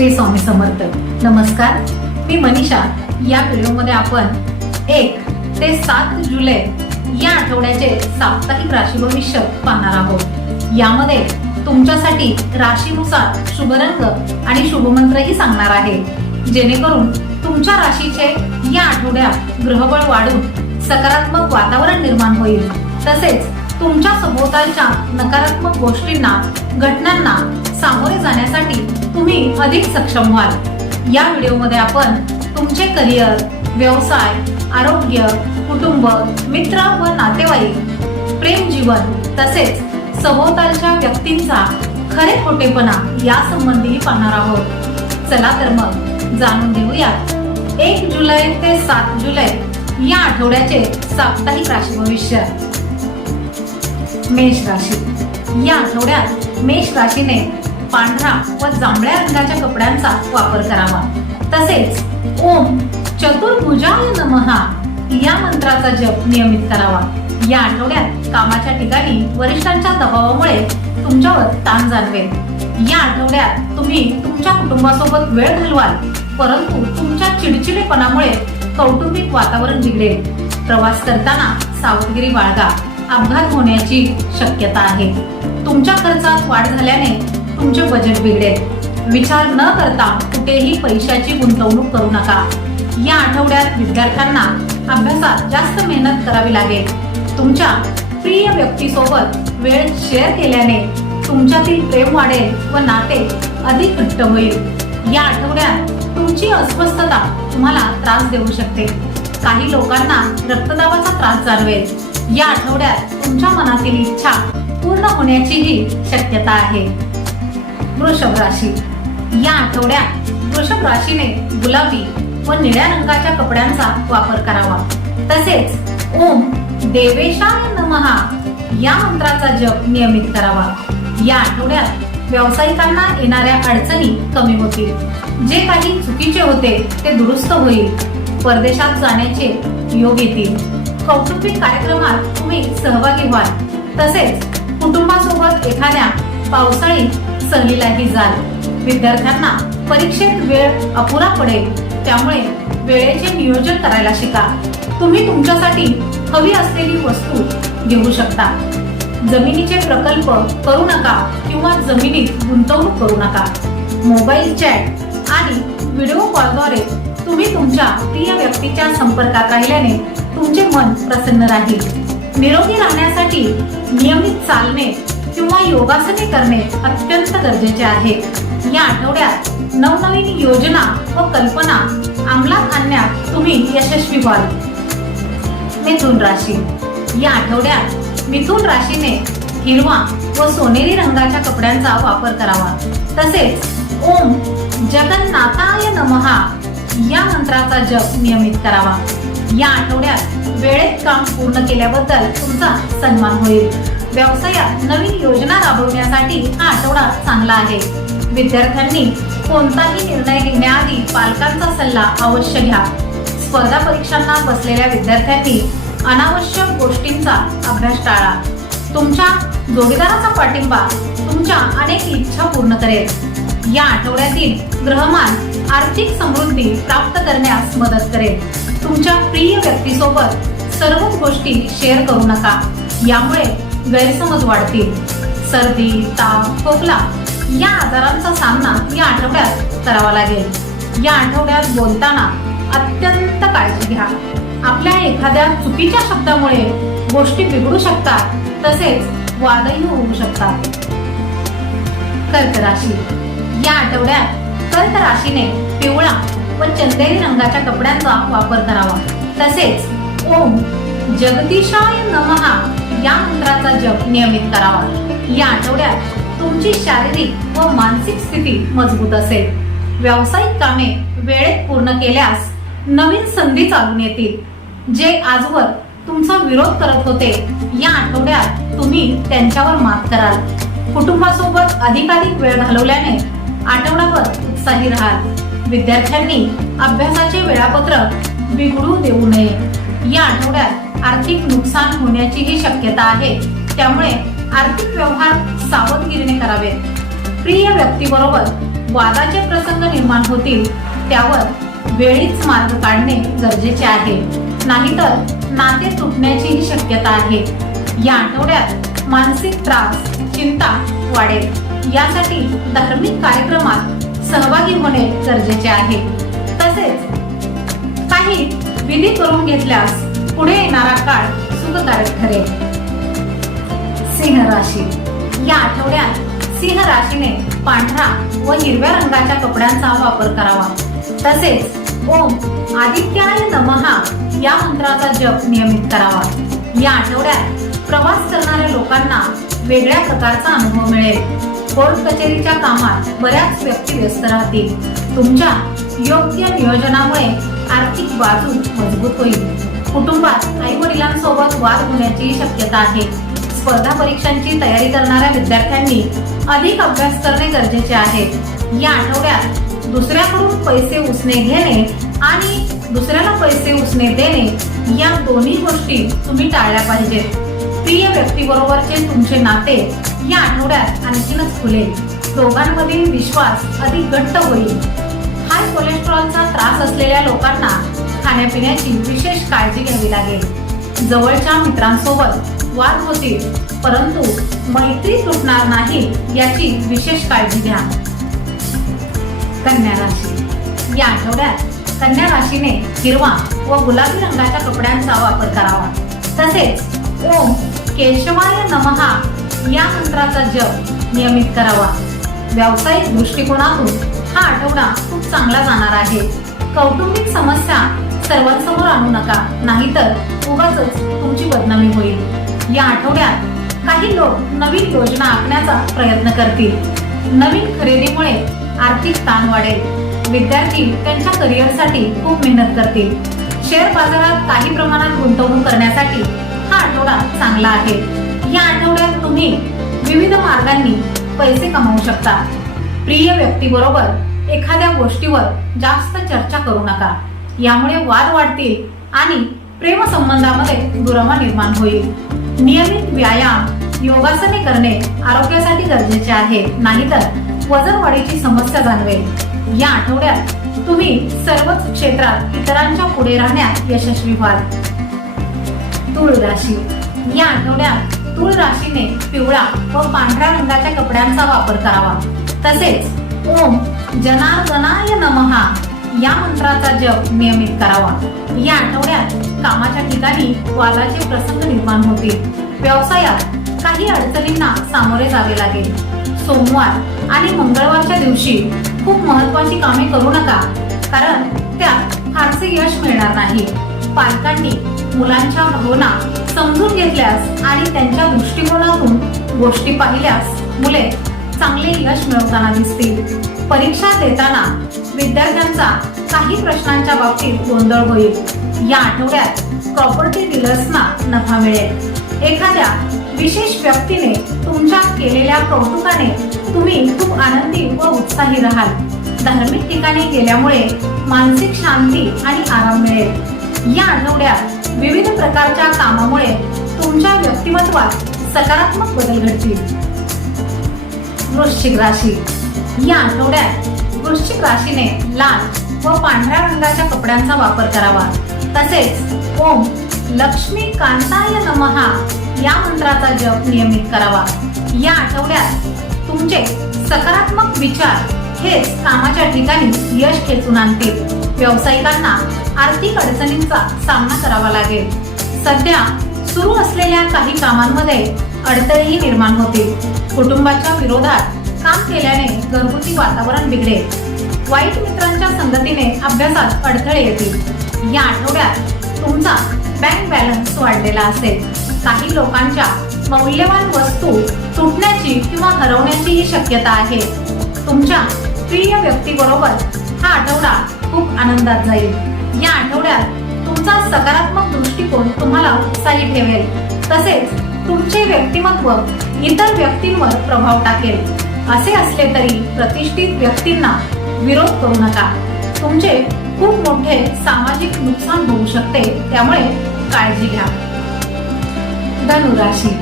श्री स्वामी समर्थ. नमस्कार मी मनीषा. या व्हिडिओमध्ये आपण एक ते सात जुलै या आठवड्याचे साप्ताहिक राशी भविष्य पाहणार आहोत. यामध्ये तुमच्यासाठी राशीनुसार शुभरंग आणि शुभमंत्रही सांगणार आहे. जेणेकरून तुमच्या राशीचे या आठवड्यात ग्रहबळ वाढून सकारात्मक वातावरण निर्माण होईल. तसेच तुमच्या सभोवतालच्या नकारात्मक गोष्टींना घटनांना सामोरे जाण्यासाठी तुम्ही अधिक सक्षम व्हाल. या व्हिडिओमध्ये आपण तुमचे करिअर व्यवसाय आरोग्य कुटुंब मित्र व नातेवाईक प्रेम जीवन तसेच सभोवतालच्या व्यक्तींचा खरे खोटेपणा यासंबंधीही पाहणार आहोत. चला तर मग जाणून घेऊयात. एक जुलै ते सात जुलै या आठवड्याचे साप्ताहिक राशी भविष्य मेष राशी. या आठवड्यात मेष राशीने पांढरा व जांभळ्या रंगाच्या कपड्यांचा वापर करावा. तसेच ओम चतुर्भुजाय नमहा या मंत्राचा जप नियमित करावा. या आठवड्यात कामाच्या ठिकाणी वरिष्ठांच्या दबावामुळे तुमच्यावर ताण जाणवेल. या आठवड्यात तुम्ही तुमच्या कुटुंबासोबत वेळ घालवाल परंतु तुमच्या चिडचिडेपणामुळे कौटुंबिक वातावरण बिघडेल. प्रवास करताना सावधगिरी बाळगा. अपघात होण्याची शक्यता आहे. तुमच्या खर्चात वाढ झाल्याने तुमचे बजेट बिघडेल. विचार न करता कुठेही पैशाची गुंतवणूक करू नका. या आठवड्यात विद्यार्थ्यांना अभ्यासात जास्त मेहनत करावी लागेल. तुमच्या प्रिय व्यक्तीसोबत वेळ शेअर केल्याने तुमच्यातील प्रेम वाढेल व नाते अधिक घट्ट होईल. या आठवड्यात तुमची अस्वस्थता तुम्हाला त्रास देऊ शकते. काही लोकांना रक्तदाबाचा त्रास जाणवेल. या आठवड्यात तुमच्या मनातील इच्छा पूर्ण होण्याचीही शक्यता आहे. वृषभ राशी. या आठवड्यात वृषभ राशीने गुलाबी व निळ्या रंगाच्या कपड्यांचा वापर करावा. तसेच ओम देवेशाय नमहा या मंत्राचा जप नियमित करावा. या आठवड्यात व्यावसायिकांना येणाऱ्या अडचणी कमी होतील. जे काही चुकीचे होते ते दुरुस्त होईल. परदेशात जाण्याचे योग येतील. कौटुंबिक कार्यक्रमात तुम्ही सहभागी व्हाल. तसेच कुटुंबासोबत एखाद्या पावसाळी सहलीलाही जाल. विद्यार्थ्यांना परीक्षेत वेळ अपुरा पडेल. त्यामुळे वेळेचे नियोजन करायला शिका. तुम्ही तुमच्यासाठी हवी असलेली वस्तू घेऊ शकता. जमिनीचे प्रकल्प करू नका किंवा जमिनीत गुंतवणूक करू नका. मोबाईल चॅट आणि व्हिडिओ कॉलद्वारे तुम्ही तुमच्या प्रिय व्यक्तीच्या संपर्कात राहिल्याने तुमचे मन प्रसन्न राहील. निरोगी राहण्यासाठी नियमित चालणे किंवा योगासने करणे अत्यंत गरजेचे आहे. या आठवड्यात नवनवीन योजना व कल्पना अंमलात आणण्यात तुम्ही यशस्वी व्हाल. मिथुन राशी. या आठवड्यात मिथुन राशीने हिरवा व सोनेरी रंगाच्या कपड्यांचा वापर करावा. तसेच ओम जगन्नाथाय नमहा या मंत्राचा जप नियमित करावा. या आठवड्यात वेळेत काम पूर्ण केल्याबद्दल तुमचा सन्मान होईल. व्यवसायात नवीन योजना राबवण्यासाठी हा आठवडा चांगला आहे. विद्यार्थ्यांनी कोणताही निर्णय घेण्याआधी पालकांचा सल्ला अवश्य घ्या. स्पर्धा परीक्षांना बसलेल्या विद्यार्थ्यांनी अनावश्यक गोष्टींचा अभ्यास टाळा. तुमच्या जोडीदाराचा पाठिंबा तुमच्या अनेक इच्छा पूर्ण करेल. या आठवड्यातील ग्रहमान आर्थिक समृद्धी प्राप्त करण्यास मदत करेल. तुमच्या प्रिय व्यक्तीसोबत सर्वच गोष्टी शेअर करू नका. यामुळे गैरसमज वाढतील. सर्दी ताप खोकला या आजारांचा सामना या आठवड्यात करावा लागेल. या आठवड्यात बोलताना अत्यंत काळजी घ्या. आपल्या एखाद्या चुकीच्या शब्दामुळे गोष्टी बिघडू शकतात तसेच वादही होऊ शकतात. कर्क राशी. या आठवड्यात कर्क राशीने पिवळा व चंदेरी रंगाच्या कपड्यांचा वापर करावा. तसेच ओम जगदीशाय नमहा या मंत्राचा जप नियमित करावा. या आठवड्यात तुमची शारीरिक व मानसिक स्थिती मजबूत असेल. व्यावसायिक कामे वेळेत पूर्ण केल्यास नवीन संधी चालून येतील. जे आजवर तुमचा विरोध करत होते या आठवड्यात तुम्ही त्यांच्यावर मात कराल. कुटुंबासोबत अधिकाधिक वेळ घालवल्याने आठवडाभर उत्साही राहाल. विद्यार्थ्यांनी अभ्यासाचे वेळापत्रक बिघडू देऊ नये. या आठवड्यात आर्थिक नुकसान होण्याचीही शक्यता आहे. त्यामुळे आर्थिक व्यवहार सावधगिरीने करावेत. प्रिय व्यक्तीबरोबर वादाचे प्रसंग निर्माण होतील त्यावर वेळीच मार्ग काढणे गरजेचे आहे. नाहीतर नाते तुटण्याचीही शक्यता आहे. या आठवड्यात मानसिक त्रास चिंता वाढेल. यासाठी धार्मिक कार्यक्रमात सहभागी होणे गरजेचे आहे. तसेच काही विधी करून घेतल्यास पुढे येणारा काळ सुखकारक ठरेल. सिंह राशी. या आठवड्यात सिंह राशीने पांढरा व हिरव्या रंगाच्या कपड्यांचा वापर करावा. तसेच ओम आदित्याय नमहा या मंत्राचा जप नियमित करावा. या आठवड्यात प्रवास करणाऱ्या लोकांना वेगळ्या प्रकारचा अनुभव मिळेल. कोर्ट कचेरीच्या कामात बऱ्याच व्यक्ती व्यस्त राहतील. तुमच्या योग्य नियोजनामुळे आर्थिक बाजू मजबूत होईल. कुटुंबात आई वडिलांसोबत वाद होण्याची शक्यता आहे. स्पर्धा परीक्षांची तयारी करणाऱ्या विद्यार्थ्यांनी अधिक अभ्यास करणे गरजेचे आहे. या आठवड्यात दुसऱ्याकडून पैसे उसने घेणे आणि दुसऱ्याला पैसे उसने देणे या दोन्ही गोष्टी तुम्ही टाळल्या पाहिजेत. प्रिय व्यक्तीबरोबरचे तुमचे नाते या आठवड्यात आणखीनच खुलेल. दोघांमधील विश्वास अधिक घट्ट होईल. हाय कोलेस्ट्रॉलचा त्रास असलेल्या लोकांना खाण्यापिण्याची विशेष काळजी घ्यावी लागेल. जवळच्या मित्रांसोबत वाद होतील परंतु मैत्री तुटणार नाही याची विशेष काळजी घ्या. कन्या राशी. या आठवड्यात कन्या राशीने हिरवा व गुलाबी रंगाच्या कपड्यांचा वापर करावा. तसेच ओम केशवाय नमहा या मंत्राचा जप नियमित करावा. व्यावसायिक दृष्टिकोनातून हा आठवडा खूप चांगला जाणार आहे. कौटुंबिक समस्या सर्वांसमोर आणू नका नाहीतर उगाच तुमची बदनामी होईल. या आठवड्यात काही लोक नवीन योजना आखण्याचा प्रयत्न करतील. नवीन खरेदीमुळे आर्थिक ताण वाढेल. विद्यार्थी त्यांच्या करिअरसाठी खूप मेहनत करतील. शेअर बाजारात काही प्रमाणात गुंतवणूक करण्यासाठी हा आठवडा चांगला आहे. या आठवड्यात तुम्ही विविध मार्गांनी पैसे कमावू शकता. प्रिय व्यक्तीबरोबर एखाद्या गोष्टीवर जास्त चर्चा करू नका. यामुळे वाद वाढतील आणि प्रेम संबंधामध्ये दुरावा निर्माण होईल. नियमित व्यायाम योगासने करणे आरोग्यासाठी गरजेचे आहे. नाहीतर वजन वाढीची समस्या जाणवेल. या आठवड्यात तुम्ही सर्वच क्षेत्रात इतरांच्या पुढे राहण्यात यशस्वी व्हाल. तूळ राशी या आठवड्यात मूळ राशीने पिवळा व पांढऱ्या रंगाच्या कपड्यांचा वापर करावा. तसेच ओम जनार्दनाय नमहा या मंत्राचा जप नियमित करावा. या आठवड्यात कामाच्या ठिकाणी वादाचे प्रसंग निर्माण होतील. व्यवसायात काही अडचणींना सामोरे जावे लागेल. सोमवार आणि मंगळवारच्या दिवशी खूप महत्वाची कामे करू नका कारण त्यात फारसे यश मिळणार नाही. पालकांनी मुलांच्या भावना समजून घेतल्यास आणि त्यांच्या दृष्टिकोनातून गोष्टी पाहिल्यास मुले चांगले यश मिळवताना दिसतील. परीक्षा देताना विद्यार्थ्यांचा काही प्रश्नांच्या बाबतीत गोंधळ होईल. या आठवड्यात प्रॉपर्टी डीलर्सना नफा मिळेल. एखाद्या विशेष व्यक्तीने तुमच्या केलेल्या कौतुकाने तुम्ही खूप आनंदी व उत्साही राहाल. धार्मिक ठिकाणी गेल्यामुळे मानसिक शांती आणि आराम मिळेल. या आठवड्यात विविध प्रकारच्या कामामुळे तुमच्या व्यक्तिमत्वात सकारात्मक बदल घडतील. वृश्चिक राशी. या आठवड्यात वृश्चिक राशीने लाल व पांढऱ्या रंगाच्या कपड्यांचा वापर करावा. तसेच ओम लक्ष्मी कांताय नमहा या मंत्राचा जप नियमित करावा. या आठवड्यात तुमचे सकारात्मक विचार हेच कामाच्या ठिकाणी यश खेचून आणतील. व्यावसायिकांना आर्थिक अडचणींचा सामना करावा लागेल. सध्या सुरू असलेल्या काही कामांमध्ये अडथळेही निर्माण होतील. कुटुंबाच्या विरोधात काम केल्याने घरगुती वातावरण बिघडेल. वाईट मित्रांच्या संगतीने अभ्यासात अडथळे येतील. या आठवड्यात तुमचा बँक बॅलन्स वाढलेला असेल. काही लोकांच्या मौल्यवान वस्तू तुटण्याची किंवा हरवण्याचीही शक्यता आहे. तुमच्या प्रिय व्यक्तीबरोबर हा आठवडा खूप आनंदात जाईल. या आठवड्यात तुमचा सकारात्मक दृष्टिकोन तुम्हाला उत्साही ठेवेल. तसेच तुमचे व्यक्तिमत्व इतर व्यक्तींवर प्रभाव टाकेल. असे असले तरी प्रतिष्ठित व्यक्तींना विरोध करू नका. तुमचे खूप मोठे सामाजिक नुकसान होऊ शकते त्यामुळे काळजी घ्या. धनुराशी.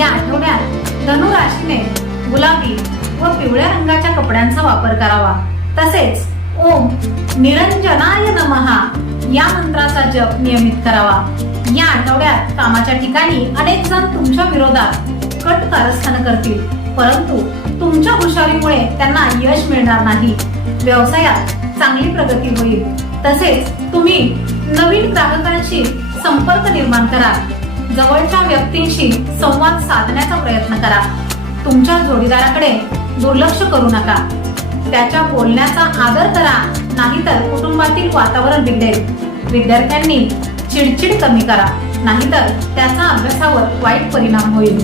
या आठवड्यात धनुराशीने गुलाबी व पिवळ्या रंगाच्या कपड्यांचा वापर करावा. तसेच ओम निरंजनाय नमहा या मंत्राचा जप नियमित करावा. या आठवड्यात कामाच्या ठिकाणी अनेक जण तुमच्या विरोधात कट कारस्थान करतील. परंतु तुमच्या हुशारीमुळे त्यांना यश मिळणार नाही. व्यवसायात चांगली प्रगती होईल. तसेच तुम्ही नवीन ग्राहकांशी संपर्क निर्माण करा. जवळच्या व्यक्तींशी संवाद साधण्याचा प्रयत्न करा. तुमच्या जोडीदाराकडे दुर्लक्ष करू नका. त्याच्या बोलण्याचा आदर करा नाहीतर कुटुंबातील वातावरण बिघडेल. विद्यार्थ्यांनी चिडचिड कमी करा नाहीतर त्याचा अभ्यासावर वाईट परिणाम होईल.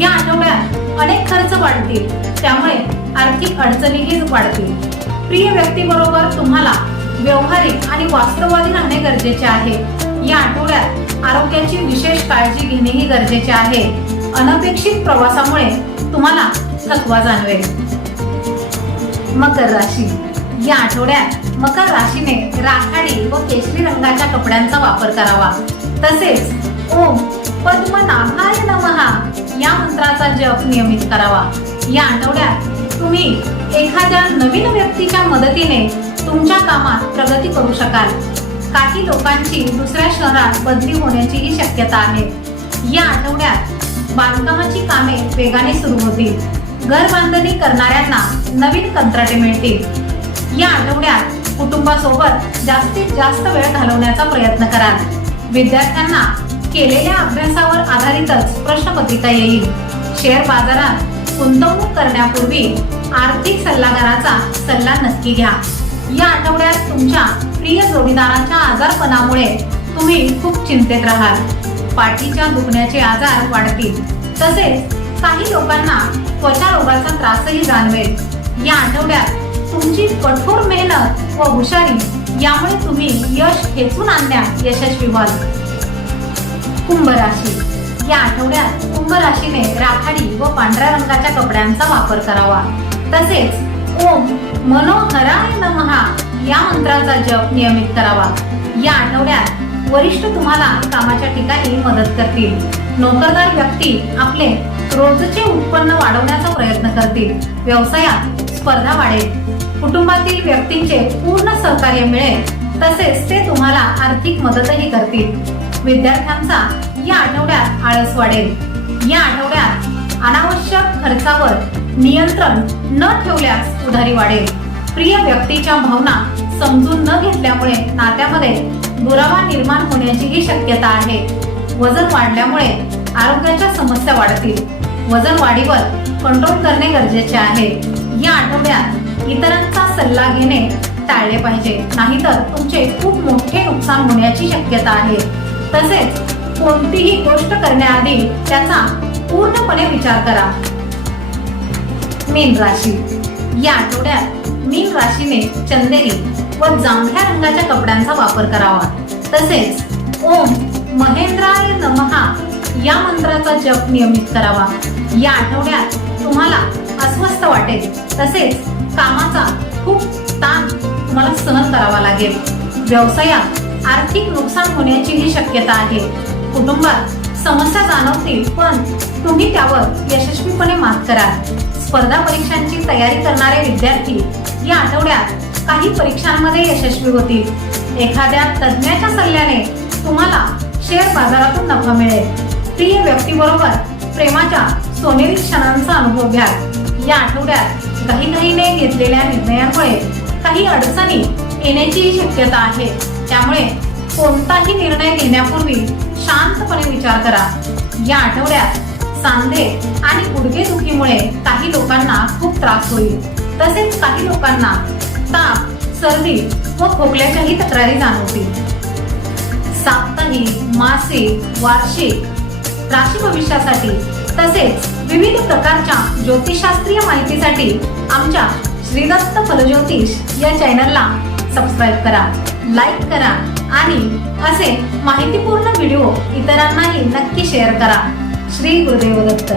या आठवड्यात अनेक खर्च वाढतील त्यामुळे आर्थिक अडचणीही वाढतील. प्रिय व्यक्तीबरोबर तुम्हाला व्यवहारिक आणि वास्तववादी राहणे गरजेचे आहे. या आठवड्यात आरोग्याची विशेष काळजी घेणेही गरजेचे आहे. अनपेक्षित प्रवासामुळे तुम्हाला थकवा जाणवेल. मकर राशी. या आठवड्यात मकर राशीने राखाडी व केशरी रंगाच्या कपड्यांचा वापर करावा. तसेच ओम पद्मनाभाय नमहा या मंत्राचा जप नियमित करावा. या आठवड्यात तुम्ही एखाद्या नवीन व्यक्तीच्या मदतीने तुमच्या कामात प्रगती करू शकाल. काही लोकांची दुसऱ्या शहरात बदली होण्याचीही शक्यता आहे. या आठवड्यात बांधकामाची कामे वेगाने सुरू होतील. घर बांधणी करणाऱ्यांना नवीन कंत्राटे मिळतील. या आठवड्यात कुटुंबासोबत जास्तीत जास्त वेळ घालवण्याचा प्रयत्न कराल. विद्यार्थ्यांना केलेल्या अभ्यासावर आधारितच प्रश्नपत्रिका येईल. शेअर बाजारात गुंतवणूक करण्यापूर्वी आर्थिक सल्लागाराचा सल्ला नक्की घ्या. या आठवड्यात तुमच्या प्रिय जोडीदाराच्या आजारपणामुळे तुम्ही खूप चिंतेत राहाल. पाठीच्या दुखण्याचे आजार वाढतील. तसेच काही लोकांना त्वचा रोगाचा त्रासही जाणवेल. या आठवड्यात तुमची कठोर मेहनत व हुशारी यामुळे तुम्ही यश खेचून आणण्यात यशस्वी व्हाल. कुंभ राशी या आठवड्यात कुंभ राशीने राखाडी व पांढऱ्या रंगाच्या कपड्यांचा वापर करावा. तसेच ओम मनोहराय नमहा या मंत्राचा जप नियमित करावा. या आठवड्यात वरिष्ठ तुम्हाला कामाच्या ठिकाणी मदत करतील. नोकरदार व्यक्ती आपले रोजचे उत्पन्न वाढवण्याचा प्रयत्न करतील. व्यवसायात स्पर्धा वाढेल. कुटुंबातील व्यक्तींचे पूर्ण सहकार्य मिळेल. तसेच ते तुम्हाला आर्थिक मदतही करतील. विद्यार्थ्यांचा या आठवड्यात आळस वाढेल. या आठवड्यात अनावश्यक खर्चावर नियंत्रण न ठेवल्यास उधारी वाढेल. प्रिय व्यक्तीच्या भावना समजून न घेतल्यामुळे नात्यामध्ये दुरावा निर्माण होण्याचीही शक्यता आहे. वजन वाढल्यामुळे आरोग्याच्या समस्या वाढतील. वजन वाढीवर कंट्रोल करणे गरजेचे आहे. या आठवड्यात इतरांचा सल्ला घेणे टाळले पाहिजे. नाहीतर तुमचे खूप मोठे नुकसान होण्याची शक्यता आहे. तसेच कोणतीही गोष्ट करण्याआधी त्याचा पूर्णपणे विचार करा. मीन राशी. या आठवड्यात मीन राशीने चंदेरी व जांभळ्या रंगाच्या कपड्यांचा वापर करावा. तसेच ओम महेंद्राय नमहा या मंत्राचा जप नियमित करावा. या आठवड्यात तुम्हाला अस्वस्थ वाटेल. तसेच कामाचा खूप ताण तुम्हाला सहन करावा लागेल. व्यवसायात आर्थिक नुकसान होण्याचीही शक्यता आहे. कुटुंबात समस्या जाणवतील पण तुम्ही त्यावर यशस्वीपणे मात कराल स्पर्धा परीक्षांची तयारी करणारे विद्यार्थी या आठवड्यात काही परीक्षांमध्ये यशस्वी होतील. एखाद्या तज्ज्ञाच्या सल्ल्याने तुम्हाला शेअर बाजारातून नफा मिळेल. प्रिय व्यक्तीबरोबर प्रेमाच्या सोनेरी क्षणांचा अनुभव घ्या या आठवड्यात घाईघाईने घेतलेल्या निर्णयामुळे काही अडचणी येण्याचीही शक्यता आहे. त्यामुळे कोणताही निर्णय घेण्यापूर्वी शांतपणे विचार करा. या आठवड्यात सांधे आणि गुडघेदुखीमुळे काही लोकांना खूप त्रास होईल. तसेच काही लोकांना ताप सर्दी व खोकल्याच्याही तक्रारी जाणवतील. साप्ताहिक मासिक वार्षिक राशी भविष्यासाठी तसेच विविध प्रकारच्या ज्योतिषशास्त्रीय माहितीसाठी आमच्या श्रीदत्त फलज्योतिष या चॅनलला सबस्क्राईब करा लाईक करा आणि असे माहितीपूर्ण व्हिडिओ इतरांनाही नक्की शेअर करा. श्री गुरुदेव दत्त.